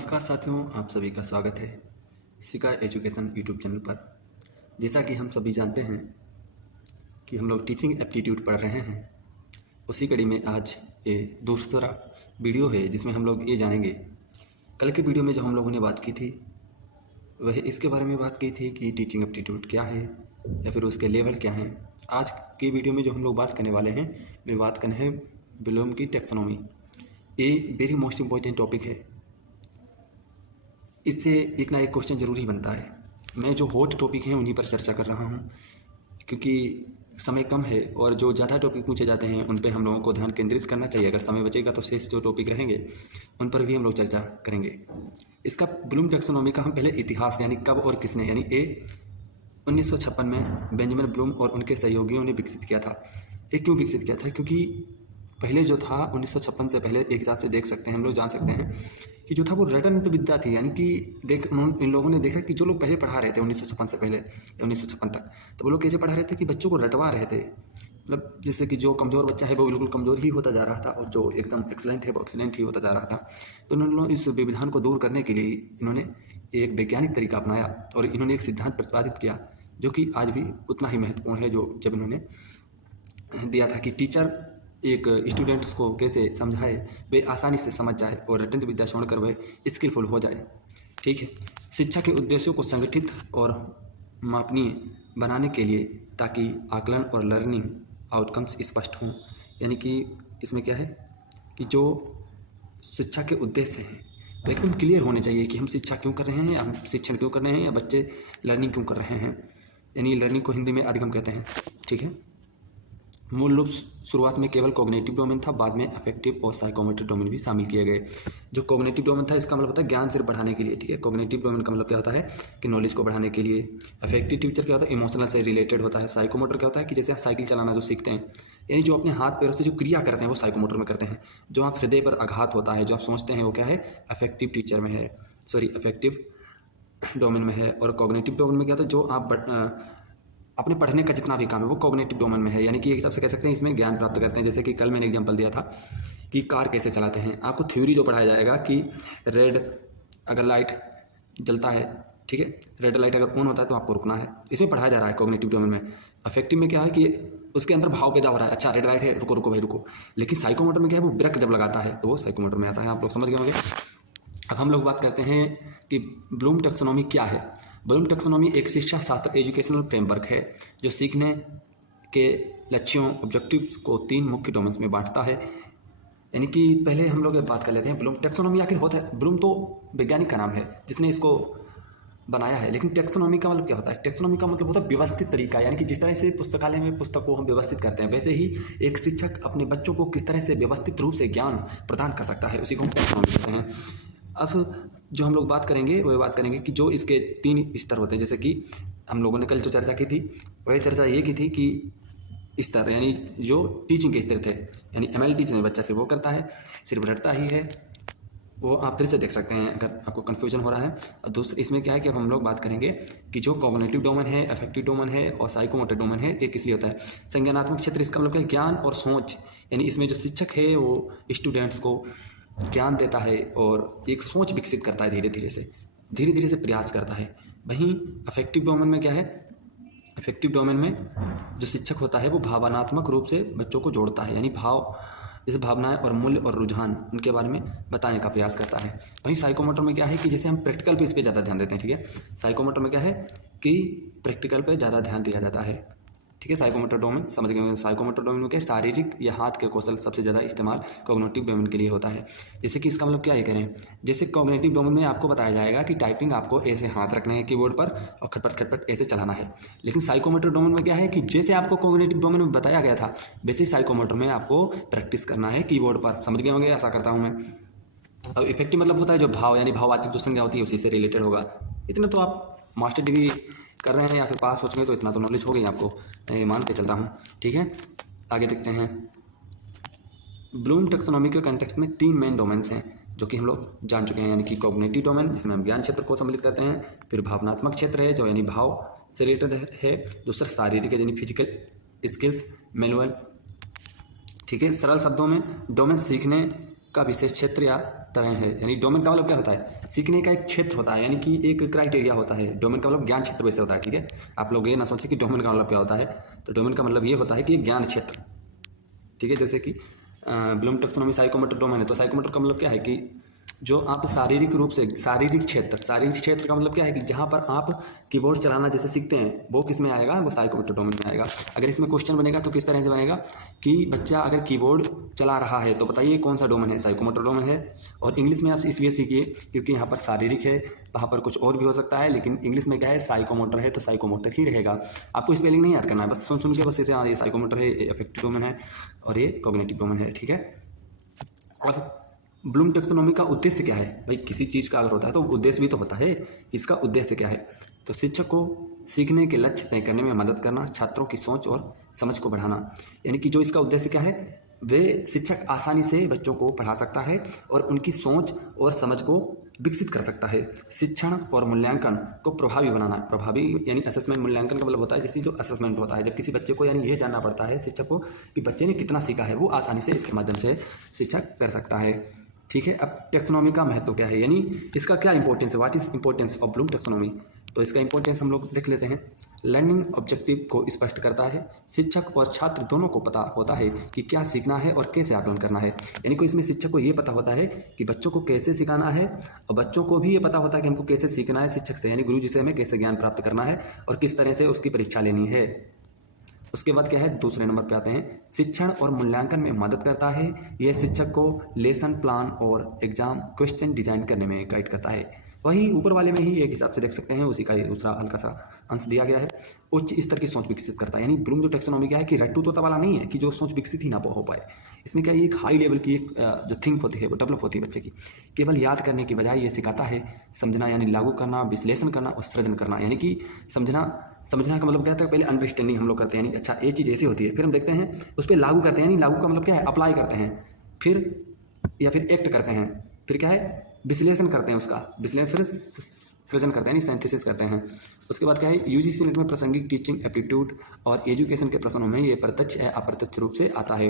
नमस्कार साथियों, आप सभी का स्वागत है सिका एजुकेशन यूट्यूब चैनल पर। जैसा कि हम सभी जानते हैं कि हम लोग टीचिंग एप्टीट्यूड पढ़ रहे हैं, उसी कड़ी में आज ये दूसरा वीडियो है जिसमें हम लोग ये जानेंगे। कल के वीडियो में जो हम लोगों ने बात की थी वह इसके बारे में बात की थी कि टीचिंग एप्टीट्यूड क्या है या फिर उसके लेवल क्या हैं। आज के वीडियो में जो हम लोग बात करने वाले हैं वे बात करने हैं ब्लूम की टैक्सोनॉमी। ये वेरी मोस्ट इम्पोर्टेंट टॉपिक है। इससे एक ना एक क्वेश्चन जरूर ही बनता है। मैं जो हॉट टॉपिक हैं उन्हीं पर चर्चा कर रहा हूँ क्योंकि समय कम है और जो ज़्यादा टॉपिक पूछे जाते हैं उन पर हम लोगों को ध्यान केंद्रित करना चाहिए। अगर समय बचेगा तो शेष जो टॉपिक रहेंगे उन पर भी हम लोग चर्चा करेंगे। इसका ब्लूम टैक्सोनॉमी का हम पहले इतिहास यानी कब और किसने यानी 1956 में बेंजामिन ब्लूम और उनके सहयोगियों ने विकसित किया था। ये क्यों विकसित किया था? क्योंकि पहले जो था 1956 से पहले एक हिसाब से देख सकते हैं, हम लोग जान सकते हैं कि जो था वो रटन विद्या थी। यानी कि इन लोगों ने देखा कि जो लोग पहले पढ़ा रहे थे 1956 से पहले या 1956 तक, तो वो लोग कैसे पढ़ा रहे थे कि बच्चों को रटवा रहे थे। मतलब जैसे कि जो कमज़ोर बच्चा है वो बिल्कुल कमज़ोर ही होता जा रहा था और जो एकदम एक्सीलेंट है वो एक्सीलेंट ही होता जा रहा था। तो इन्होंने इस व्यवधान को दूर करने के लिए इन्होंने एक वैज्ञानिक तरीका अपनाया और इन्होंने एक सिद्धांत प्रतिपादित किया जो कि आज भी उतना ही महत्वपूर्ण है जो जब इन्होंने दिया था कि टीचर एक स्टूडेंट्स को कैसे समझाए वे आसानी से समझ जाए और रटन विद्या छोड़कर वह स्किलफुल हो जाए। ठीक है, शिक्षा के उद्देश्यों को संगठित और मापनीय बनाने के लिए ताकि आकलन और लर्निंग आउटकम्स स्पष्ट हों। यानी कि इसमें क्या है कि जो शिक्षा के उद्देश्य हैं वो एकदम क्लियर होने चाहिए कि हम शिक्षा क्यों कर रहे हैं, या हम शिक्षण क्यों कर रहे हैं, या बच्चे लर्निंग क्यों कर रहे हैं। यानी लर्निंग को हिंदी में अधिगम कहते हैं। ठीक है, मूल रूप शुरुआत में केवल कॉग्निटिव डोमेन था, बाद में अफेक्टिव और साइकोमोटर डोमेन भी शामिल किए गए। जो कॉग्निटिव डोमेन था इसका मतलब होता है ज्ञान सिर्फ बढ़ाने के लिए। ठीक है, कॉग्निटिव डोमेन का मतलब क्या होता है कि नॉलेज को बढ़ाने के लिए। अफेक्टिव टीचर क्या होता है, इमोशनल से रिलेटेड होता है। साइकोमोटर क्या होता है कि जैसे आप साइकिल चलाना जो सीखते हैं, यानी जो अपने हाथ पैरों से जो क्रिया करते हैं वो साइकोमोटर में करते हैं। जो आप हृदय पर आघात होता है, जो आप सोचते हैं, वो क्या है, अफेक्टिव टीचर में है, अफेक्टिव डोमेन में है। और कॉग्निटिव डोमेन में क्या होता है, जो आप अपने पढ़ने का जितना भी काम है वो कॉग्निटिव डोमेन में है। यानी कि एक हिसाब से कह सकते हैं इसमें ज्ञान प्राप्त करते हैं। जैसे कि कल मैंने एग्जांपल दिया था कि कार कैसे चलाते हैं। आपको थ्योरी जो पढ़ाया जाएगा कि रेड अगर लाइट जलता है, ठीक है, रेड लाइट अगर ऑन होता है तो आपको रुकना है, इसमें पढ़ाया जा रहा है कॉग्निटिव डोमेन में। अफेक्टिव में क्या है कि उसके अंदर भाव पैदा हो रहा है, अच्छा रेड लाइट है, रुको रुको भाई रुको। लेकिन साइकोमोटर में क्या है, वो ब्रेक जब लगाता है तो वो साइकोमोटर में आता है। आप लोग समझ गए होंगे। अब हम लोग बात करते हैं कि ब्लूम टैक्सोनॉमी क्या है। ब्लूम टैक्सोनॉमी एक शिक्षा शास्त्र एजुकेशनल फ्रेमवर्क है जो सीखने के लक्ष्यों ऑब्जेक्टिव्स को 3 मुख्य डोमेन्स में बांटता है। यानी कि पहले हम लोग बात कर लेते हैं ब्लूम टैक्सोनॉमी आखिर होता है। ब्लूम तो वैज्ञानिक का नाम है जिसने इसको बनाया है, लेकिन टैक्सोनॉमी का मतलब क्या होता है? टैक्सोनॉमी का मतलब होता है व्यवस्थित तरीका। यानी कि जिस तरह से पुस्तकालय में पुस्तक को हम व्यवस्थित करते हैं, वैसे ही एक शिक्षक अपने बच्चों को किस तरह से व्यवस्थित रूप से ज्ञान प्रदान कर सकता है, उसी को हम टैक्सोनॉमी कहते हैं। अब जो हम लोग बात करेंगे वो बात करेंगे कि जो इसके 3 स्तर होते हैं। जैसे कि हम लोगों ने कल जो चर्चा की थी वही चर्चा ये की थी कि स्तर यानी जो टीचिंग के स्तर थे, यानी ML टीचिंग बच्चा सिर्फ वो करता है, सिर्फ रटता ही है। वो आप फिर से देख सकते हैं अगर आपको कन्फ्यूजन हो रहा है। और दूसरे इसमें क्या है कि अब हम लोग बात करेंगे कि जो कॉग्निटिव डोमेन है, अफेक्टिव डोमेन है और साइकोमोटर डोमेन है, ये किस लिए होता है। संज्ञानात्मक क्षेत्र इसका मतलब क्या है, ज्ञान और सोच। यानी इसमें जो शिक्षक है वो स्टूडेंट्स को ज्ञान देता है और एक सोच विकसित करता है, धीरे धीरे से प्रयास करता है। वहीं अफेक्टिव डोमेन में क्या है, अफेक्टिव डोमेन में जो शिक्षक होता है वो भावनात्मक रूप से बच्चों को जोड़ता है। यानी भाव जैसे भावनाएं और मूल्य और रुझान उनके बारे में बताने का प्रयास करता है। वहीं साइकोमोटर में क्या है कि जैसे हम प्रैक्टिकल पे इस पर ज़्यादा ध्यान देते हैं। ठीक है, साइकोमोटर में क्या है कि प्रैक्टिकल पे ज़्यादा ध्यान दिया जाता है। ठीक है, साइकोमोटर डोमेन समझ गए। साइकोमोटर डोमेन में क्या, शारीरिक या हाथ के कौशल सबसे ज़्यादा इस्तेमाल कॉग्निटिव डोमेन के लिए होता है। जैसे कि इसका मतलब क्या है कह रहे हैं, जैसे कॉग्निटिव डोमेन में आपको बताया जाएगा कि टाइपिंग आपको ऐसे हाथ रखने हैं कीबोर्ड पर और खटपट खटपट ऐसे चलाना है। लेकिन साइकोमोटर डोमेन में क्या है कि जैसे आपको कॉग्निटिव डोमेन में बताया गया था वैसे साइकोमोटर में आपको प्रैक्टिस करना है कीबोर्ड पर। समझ गए होंगे, ऐसा करता हूँ मैं। अब इफेक्टिव मतलब होता है जो भाव यानी भाववाचक जो संज्ञा होती है उसी से रिलेटेड होगा। इतना तो आप मास्टर डिग्री कर रहे हैं या फिर पास हो चुके हैं तो इतना तो नॉलेज हो गई आपको, मैं मान के चलता हूँ। ठीक है, आगे देखते हैं। ब्लूम टैक्सोनॉमी के कॉन्टेक्स्ट में 3 मेन डोमेन्स हैं जो कि हम लोग जान चुके हैं। यानी कि कॉग्निटिव डोमेन जिसमें हम ज्ञान क्षेत्र को सम्मिलित करते हैं, फिर भावनात्मक क्षेत्र है जो यानी भाव से रिलेटेड है, दूसरा शारीरिक यानी फिजिकल स्किल्स मैनुअल। ठीक है, सरल शब्दों में डोमेन सीखने का विशेष क्षेत्र या तरह है। यानी डोमेन का मतलब क्या होता है, सीखने का एक क्षेत्र होता है, यानी कि एक क्राइटेरिया होता है। डोमेन का मतलब ज्ञान क्षेत्र वैसे होता है, ठीक है। आप लोग ये ना सोचें कि डोमेन का मतलब क्या होता है, तो डोमेन का मतलब ये होता है कि एक ज्ञान क्षेत्र, ठीक है। जैसे कि ब्लूम टैक्सोनॉमी साइकोमोटर डोमेन है, तो साइकोमोटर का मतलब क्या है कि जो आप शारीरिक रूप से, शारीरिक क्षेत्र का मतलब क्या है कि जहाँ पर आप कीबोर्ड चलाना जैसे सीखते हैं, वो किस में आएगा, वो साइकोमोटर डोमेन में आएगा। अगर इसमें क्वेश्चन बनेगा तो किस तरह से बनेगा कि बच्चा अगर कीबोर्ड चला रहा है तो बताइए कौन सा डोमेन है, साइकोमोटर डोमेन है। और इंग्लिश में आप इसलिए सीखिए क्योंकि यहाँ पर शारीरिक है, वहाँ पर कुछ और भी हो सकता है, लेकिन इंग्लिश में क्या है, साइकोमोटर है तो साइकोमोटर ही रहेगा। आपको स्पेलिंग नहीं याद करना है, बस सुन सुन के बस ऐसे, हाँ ये साइकोमोटर है, ये अफेक्टिव डोमेन है और ये कॉग्निटिव डोमेन है, ठीक है। अब ब्लूम टैक्सोनॉमी का उद्देश्य क्या है भाई, किसी चीज़ का अगर होता है तो उद्देश्य भी तो होता है, इसका उद्देश्य क्या है, तो शिक्षक को सीखने के लक्ष्य तय करने में मदद करना, छात्रों की सोच और समझ को बढ़ाना। यानी कि जो इसका उद्देश्य क्या है, वे शिक्षक आसानी से बच्चों को पढ़ा सकता है और उनकी सोच और समझ को विकसित कर सकता है। शिक्षण और मूल्यांकन को प्रभावी बनाना, प्रभावी यानी असेसमेंट, मूल्यांकन का मतलब होता है जैसे जो असेसमेंट होता है, जब किसी बच्चे को यानी ये जानना पड़ता है शिक्षक को कि बच्चे ने कितना सीखा है, वो आसानी से इसके माध्यम से शिक्षक कर सकता है, ठीक है। अब टैक्सोनॉमी का महत्व क्या है, यानी इसका क्या इंपॉर्टेंस है, what is importance of Bloom taxonomy, तो इसका इंपॉर्टेंस हम लोग देख लेते हैं। लर्निंग ऑब्जेक्टिव को स्पष्ट करता है, शिक्षक और छात्र दोनों को पता होता है कि क्या सीखना है और कैसे आकलन करना है। यानी कि इसमें शिक्षक को ये पता होता है कि बच्चों को कैसे सिखाना है और बच्चों को भी ये पता होता है कि हमको कैसे सीखना है शिक्षक से, यानी गुरु जी से हमें कैसे ज्ञान प्राप्त करना है और किस तरह से उसकी परीक्षा लेनी है। उसके बाद क्या है, दूसरे नंबर पे आते हैं, शिक्षण और मूल्यांकन में मदद करता है। यह शिक्षक को लेसन प्लान और एग्जाम क्वेश्चन डिजाइन करने में गाइड करता है। वही ऊपर वाले में ही एक हिसाब से देख सकते हैं, उसी का दूसरा हल्का सा अंश दिया गया है। उच्च स्तर की सोच विकसित करता है, यानी ब्लूम जो टैक्सोनॉमी क्या है कि रट्टू तोता वाला नहीं है कि जो सोच विकसित ही ना हो पाए। इसमें क्या है, एक हाई लेवल की एक जो थिंक होती है वो डेवलप होती है बच्चे की। केवल याद करने की बजाय ये सिखाता है समझना, यानी लागू करना, विश्लेषण करना और सृजन करना। यानी कि समझना का मतलब क्या था, पहले अंडरस्टैंडिंग हम लोग करते हैं, यानी अच्छा ये चीज़ ऐसी होती है, फिर हम देखते हैं उस पर लागू करते हैं, यानी लागू का मतलब क्या है, अप्लाई करते हैं, फिर या फिर एक्ट करते हैं, फिर क्या है, विश्लेषण करते हैं उसका, विश्लेषण फिर सृजन करते हैं, यानी साइंथिसिस करते हैं। उसके बाद क्या है, यूजीसी नेट में प्रासंगिक टीचिंग एप्टीट्यूड और एजुकेशन के प्रश्नों में ये प्रत्यक्ष या अप्रत्यक्ष रूप से आता है।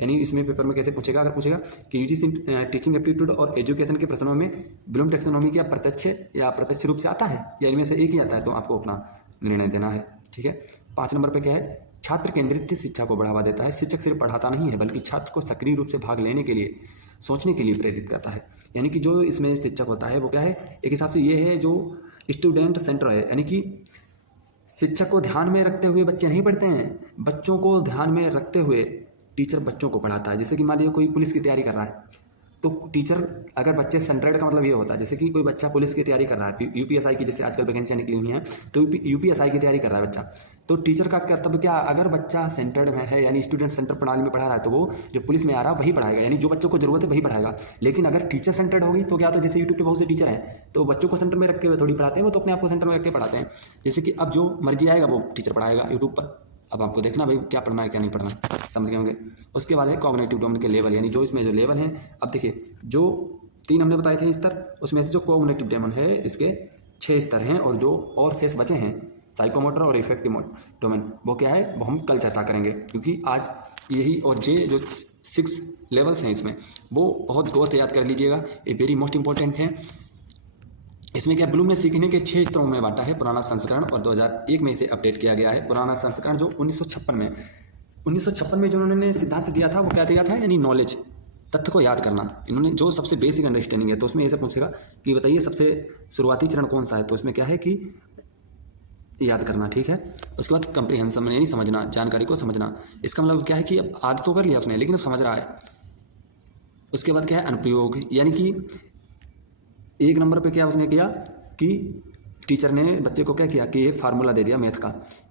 यानी इसमें पेपर में कैसे पूछेगा, अगर पूछेगा कि यूजीसी टीचिंग एप्टीट्यूड और एजुकेशन के प्रश्नों में ब्लूम टैक्सोनॉमी क्या प्रत्यक्ष या अप्रत्यक्ष रूप से आता है या इनमें से एक ही आता है, तो आपको अपना निर्णय देना है, ठीक है। 5 नंबर पे क्या है, छात्र केंद्रित शिक्षा को बढ़ावा देता है। शिक्षक सिर्फ पढ़ाता नहीं है बल्कि छात्र को सक्रिय रूप से भाग लेने के लिए, सोचने के लिए प्रेरित करता है। यानी कि जो इसमें शिक्षक होता है वो क्या है, एक हिसाब से ये है जो स्टूडेंट सेंटर है, यानी कि शिक्षक को ध्यान में रखते हुए बच्चे नहीं पढ़ते हैं, बच्चों को ध्यान में रखते हुए टीचर बच्चों को पढ़ाता है। जैसे कि मान लीजिए कोई पुलिस की तैयारी कर रहा है तो टीचर, अगर बच्चे सेंट्रेड का मतलब ये होता है जैसे कि कोई बच्चा पुलिस की तैयारी कर रहा है, यूपीएसआई की जैसे आजकल वैकेंसियाँ निकली हुई हैं, तो यूपीएसआई की तैयारी कर रहा है बच्चा, तो टीचर का कर्तव्य क्या, अगर बच्चा सेंटर्ड में है यानी स्टूडेंट सेंटर प्रणाली में पढ़ा रहा है तो वो जो पुलिस में आ रहा है वही पढ़ाएगा, यानी जो बच्चों को जरूरत है वही पढ़ाएगा। लेकिन अगर टीचर सेंटर्ड होगी तो क्या होता है, जैसे यूट्यूब पे बहुत से टीचर हैं तो बच्चों को सेंटर में रख के हुए थोड़ी पढ़ाते हैं, वो तो अपने आप को सेंटर में रख के पढ़ाते हैं। जैसे कि अब जो मर्जी आएगा वो टीचर पढ़ाएगा यूट्यूब पर, अब आपको देखना भाई क्या पढ़ना है क्या नहीं पढ़ना, समझ गए होंगे। उसके बाद है कॉग्निटिव डोमेन के लेवल, यानी जो इसमें जो लेवल हैं, अब देखिए जो 3 हमने बताए थे स्तर, उसमें से जो कॉग्निटिव डोमेन है इसके 6 स्तर हैं और जो और शेष बचे हैं साइकोमोटर और इफेक्टिव डोमेन, वो क्या है वो हम कल चर्चा करेंगे, क्योंकि आज यही और जो 6 लेवल्स हैं इसमें वो बहुत गौर से याद कर लीजिएगा, ये वेरी मोस्ट इंपॉर्टेंट है। इसमें क्या ब्लूम ने सीखने के 6 स्तरों में बांटा है, पुराना संस्करण और 2001 में इसे अपडेट किया गया है। पुराना संस्करण जो 1956 में जो उन्होंने सिद्धांत दिया था वो क्या दिया था, यानी नॉलेज, तथ्य को याद करना, इन्होंने जो सबसे बेसिक अंडरस्टैंडिंग है, तो उसमें ऐसे पूछेगा कि बताइए सबसे शुरुआती चरण कौन सा है, तो उसमें क्या है कि याद करना, ठीक है। उसके बाद कंप्रीहेंशन यानी समझना, जानकारी को समझना, इसका मतलब क्या है कि अब आदत तो कर लिया उसने लेकिन समझ रहा है। उसके बाद क्या है अनुप्रयोग, यानी कि 1 नंबर पे क्या उसने किया कि टीचर ने बच्चे को क्या किया कि एक फार्मूला दे दिया मैथ का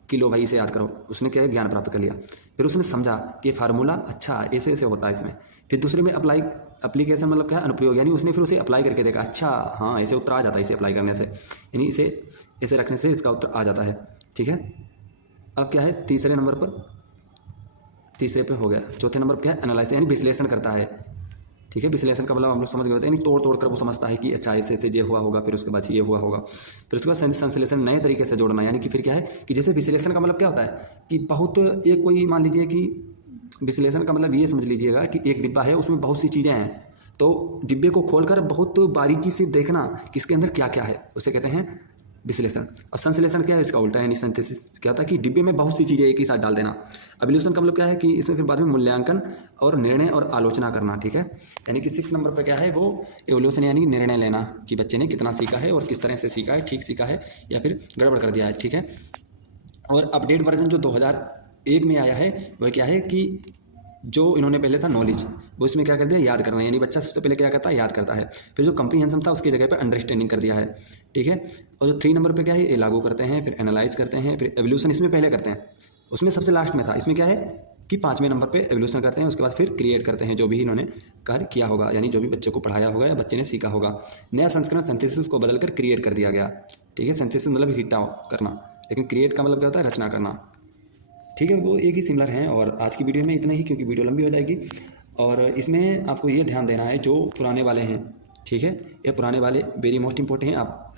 कि लो भाई इसे याद करो, उसने क्या ज्ञान प्राप्त कर लिया। फिर उसने समझा कि फार्मूला अच्छा ऐसे ऐसे होता है इसमें। फिर दूसरे में एप्लीकेशन मतलब क्या है अनुप्रयोग, यानी उसने फिर उसे अप्लाई करके देखा, अच्छा हाँ ऐसे उत्तर आ जाता है इसे अप्लाई करने से, यानी इसे ऐसे रखने से इसका उत्तर आ जाता है, ठीक है। अब क्या है तीसरे पे हो गया। चौथे नंबर पर क्या है एनालाइसिस, यानी विश्लेषण करता है, ठीक है। विश्लेषण का मतलब हम लोग समझ गए होते हैं, यानी तोड़ कर वो समझता है कि अच्छा ऐसे ये हुआ होगा, फिर उसके बाद ये हुआ होगा। फिर उसके बाद संश्लेषण नए तरीके से जोड़ना, यानी कि फिर क्या है कि जैसे विश्लेषण का मतलब क्या होता है कि बहुत कोई मान लीजिए कि विश्लेषण का मतलब ये समझ लीजिएगा कि एक डिब्बा है उसमें बहुत सी चीज़ें हैं, तो डिब्बे को खोलकर बहुत बारीकी से देखना कि इसके अंदर क्या क्या है, उसे कहते हैं विश्लेषण। और संश्लेषण क्या है, इसका उल्टा है, यानी सिंथेसिस क्या होता है कि डिब्बे में बहुत सी चीज़ें एक ही साथ डाल देना। एवोल्यूशन का मतलब क्या है कि इसमें फिर बाद में मूल्यांकन और निर्णय और आलोचना करना, ठीक है। यानी कि 6 नंबर पर क्या है वो एवोल्यूशन, यानी निर्णय लेना कि बच्चे ने कितना सीखा है और किस तरह से सीखा है, ठीक सीखा है या फिर गड़बड़ कर दिया है, ठीक है। और अपडेट वर्जन जो 2001 में आया है वह क्या है कि जो इन्होंने पहले था नॉलेज, वो इसमें क्या कर दिया, याद करना, यानी बच्चा सबसे पहले क्या करता है, याद करता है। फिर जो कंप्रीहेंशन था उसकी जगह पे अंडरस्टैंडिंग कर दिया है, ठीक है। और जो 3 नंबर पे क्या है, ये लागू करते हैं, फिर एनालाइज करते हैं, फिर एवोल्यूशन इसमें पहले करते हैं, उसमें सबसे लास्ट में था। इसमें क्या है कि 5वें नंबर पे एवोल्यूशन करते हैं, उसके बाद फिर क्रिएट करते हैं जो भी इन्होंने कार्य किया होगा, यानी जो भी बच्चे को पढ़ाया होगा या बच्चे ने सीखा होगा। नया संस्करण सिंथेसिस को बदलकर क्रिएट कर दिया गया, ठीक है। सिंथेसिस मतलब हिट आउट करना, लेकिन क्रिएट का मतलब क्या होता है, रचना करना, ठीक है। वो एक ही सिमिलर हैं। और आज की वीडियो में इतना ही, क्योंकि वीडियो लंबी हो जाएगी। और इसमें आपको ये ध्यान देना है जो पुराने वाले हैं, ठीक है, ये पुराने वाले वेरी मोस्ट इंपॉर्टेंट हैं, आप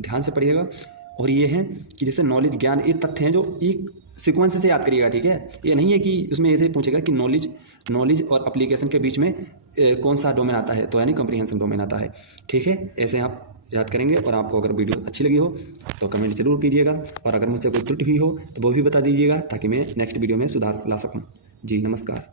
ध्यान से पढ़िएगा। और ये हैं कि जैसे नॉलेज, ज्ञान, ये तथ्य हैं जो एक सीक्वेंस से याद करिएगा, ठीक है। ये नहीं है कि उसमें ऐसे पूछेगा कि नॉलेज और एप्लीकेशन के बीच में कौन सा डोमेन आता है, तो यानी कम्प्रीहेंशन डोमेन आता है, ठीक है। ऐसे आप याद करेंगे। और आपको अगर वीडियो अच्छी लगी हो तो कमेंट जरूर कीजिएगा, और अगर मुझसे कोई त्रुटि हुई हो तो वो भी बता दीजिएगा, ताकि मैं नेक्स्ट वीडियो में सुधार ला सकूं। जी नमस्कार।